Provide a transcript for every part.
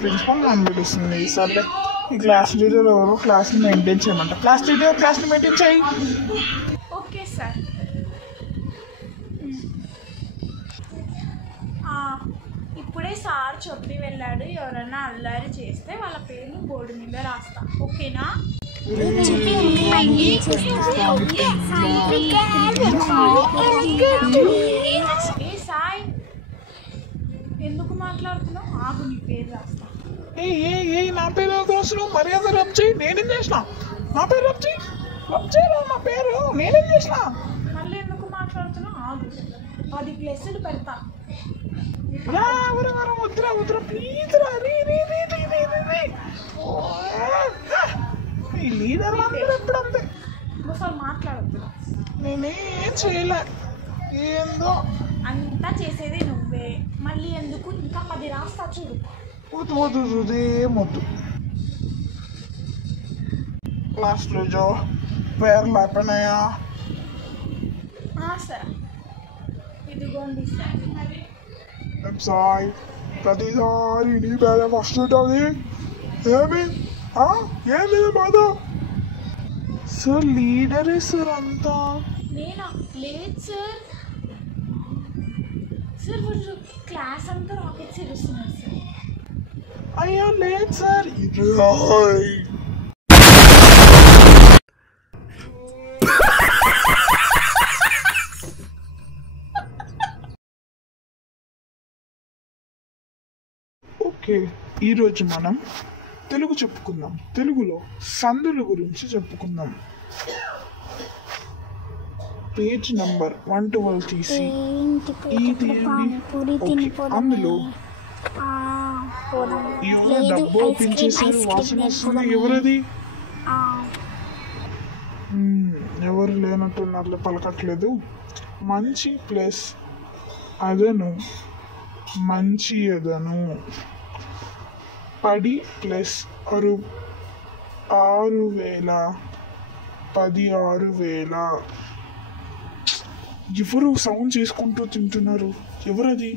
Principal నన్ను పిలుస్తుంది. సర్లే ఈ క్లాస్ లీడర్ ఎవరు క్లాస్ని మెయింటైన్ చేయమంట. క్లాస్ లీడర్ క్లాస్ని మెయింటైన్ చేయి. Okay sir. ఇప్పుడే సార్ చెప్పి వెళ్ళాడు, ఎవరైనా అల్లరి చేస్తే వాళ్ళ పేరు బోర్డు మీద రాస్తా. ఓకేనా? ఏ సాయి, ఎందుకు మాట్లాడుతున్నావు? ఆగు, నీ పేరు రాస్తా. ఏ నా పేరు రాస్తున్నావు? మర్యాద రబ్ చేయి. నేనేం చేసిన? నా పేరు రబ్ చేయి. రబ్ చేయరా నా పేరు? నేనేం చేసిన? మళ్ళీ ఎందుకు మాట్లాడుతున్నావు? ఆగు, 10 ప్లేసులు పెడతా. వద్దురా ప్లీజ్ రా. ఈ లీడర్ ఎప్పుడు అంతే. ఇంకోసారి మాట్లాడద్దు. నేనేం చేయలే. ఏందో అంతా చేసేది నువ్వే. మళ్ళీ ఎందుకు? ఇంకా 10 రాస్తా చూడు. వద్దు. క్లాస్లో జో పేర్లు లేకపోయినాయా? సార్ ఇదిగోండి సార్. సాయి ప్రతిసారి నీ పేరే ఫస్ట్ ఉంటుంది. ఏమి ఏం లేదు బాధ. సార్ లీడరే సార్ అంతా. నేనా? లేదు సార్. సార్ వాళ్ళు క్లాస్ అంతా రాకెట్స్ ఎరుస్తున్నారు సార్. అయ్యో లేదు సార్. ఓకే, ఈరోజు మనం తెలుగు చెప్పుకుందాం. తెలుగులో సందుల గురించి చెప్పుకుందాం. పేజ్ నంబర్ 112 తీసి అందులో ఎవరో డబ్బు ఓపెన్ చేశారు, వాసన వస్తుంది. ఎవరది? ఎవరు లేనట్టున్నారు, పలకట్లేదు. మంచి ప్లస్ అదను, మంచి అదను. పడి ప్లస్ 6,000, 16,000. ఎవరు సౌండ్ చేసుకుంటూ తింటున్నారు? ఎవరది?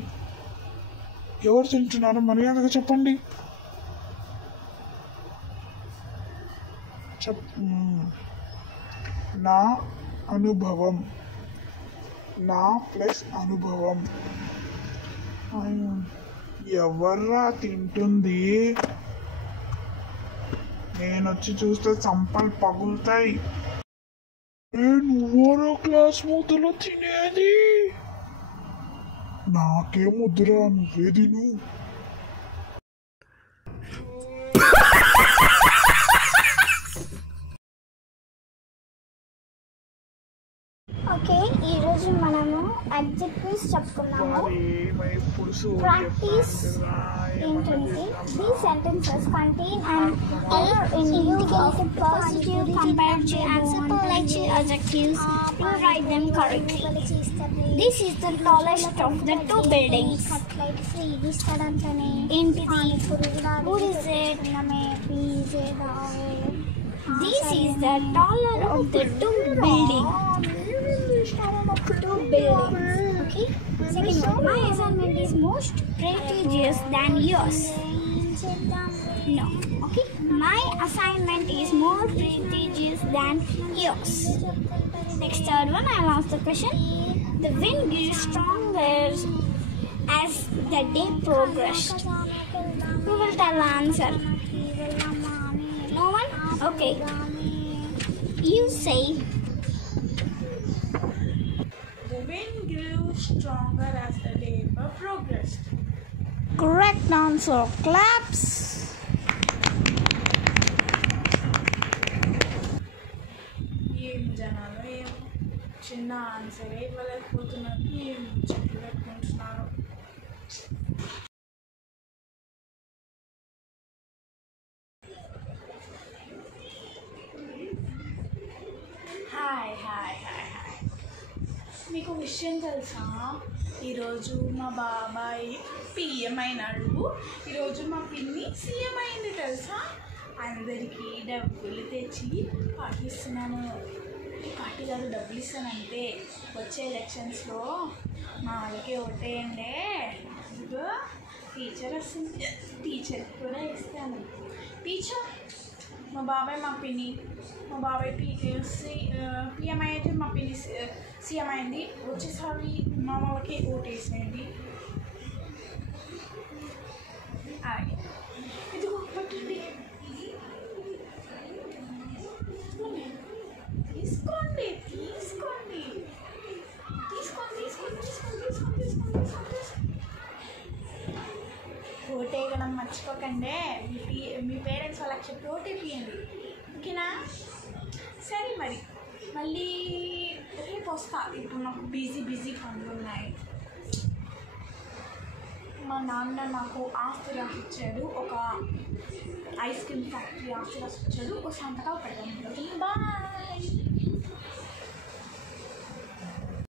ఎవరు తింటున్నారు? మర్యాదగా చెప్పండి. నా అనుభవం. నా ప్లస్ అనుభవం. ఎవర్రా తింటుంది? నేనొచ్చి చూస్తే చంపలు పగులుతాయి. నువ్వోరో క్లాస్ మూతలో తినేది? నాకేం వద్దురా, నువ్వే తిను. ఓకే, ఈరోజు మనము అడ్జెక్టివ్స్ చెప్పుకున్నాము. ప్రాక్టీస్ ఏంటంటే these sentences contain an indicative positive comparative and superlative adjectives. You write them correctly. This is the tallest of the 2 buildings. ఏంటిది? Who is it? This is the taller of the 2 buildings. Okay. Second one, my assignment is most prestigious than yours. No. Okay. My assignment is more prestigious than yours. Next, third one, I'll ask the question. The wind grew stronger as the day progressed. Who will tell the answer? No one? Okay. You say. The wind grew stronger as the day progressed. Correct answer. Claps. ఏం జనాలు ఏం చిన్న ఆన్సరే ఇవ్వలేకపోతున్నారు. ఏం చెట్లు పెట్టుకుంటున్నారు. Hi hi hi hi. మీకు విషయం తెలుసా? ఈరోజు మా బాబాయ్ పిఎం అయినాడు. ఈరోజు మా పిన్ని సీఎం అయింది తెలుసా? అందరికీ డబ్బులు తెచ్చి పార్టీ ఇస్తున్నాను. పార్టీ గారు డబ్బులు ఇస్తానంటే వచ్చే ఎలక్షన్స్లో మా వాళ్ళకి ఓటేయండి. ఇదిగో టీచర్ వస్తుంది, టీచర్ కూడా ఇస్తాను. టీచర్ మా బాబాయ్ మా పిన్ని, మా బాబాయ్ పిఎం అయితే మా పిన్ని సీఎం అయింది. వచ్చేసారి మా వాళ్ళకి ఓటేసేయండి. ఇదిగో పట్టండి, తీసుకోండి తీసుకోండి తీసుకోండి తీసుకోండి తీసుకోండి తీసుకోండి తీసుకోండి. ఓటేయడం మర్చిపోకండి. మీ పేరెంట్స్ వాళ్ళకి చెప్పి ఓటేపియండి, ఓకేనా? సరే మరి మళ్ళీ రేపు వస్తా. ఇప్పుడు నాకు బిజీ పనులు ఉన్నాయి. మా నాన్న నాకు ఆస్తి రాసిచ్చాడు, ఒక ఐస్ క్రీమ్ ఫ్యాక్టరీ ఆస్తి రాసిచ్చాడు. ఒక సంతకాలు పెట్టాను. బాయ్.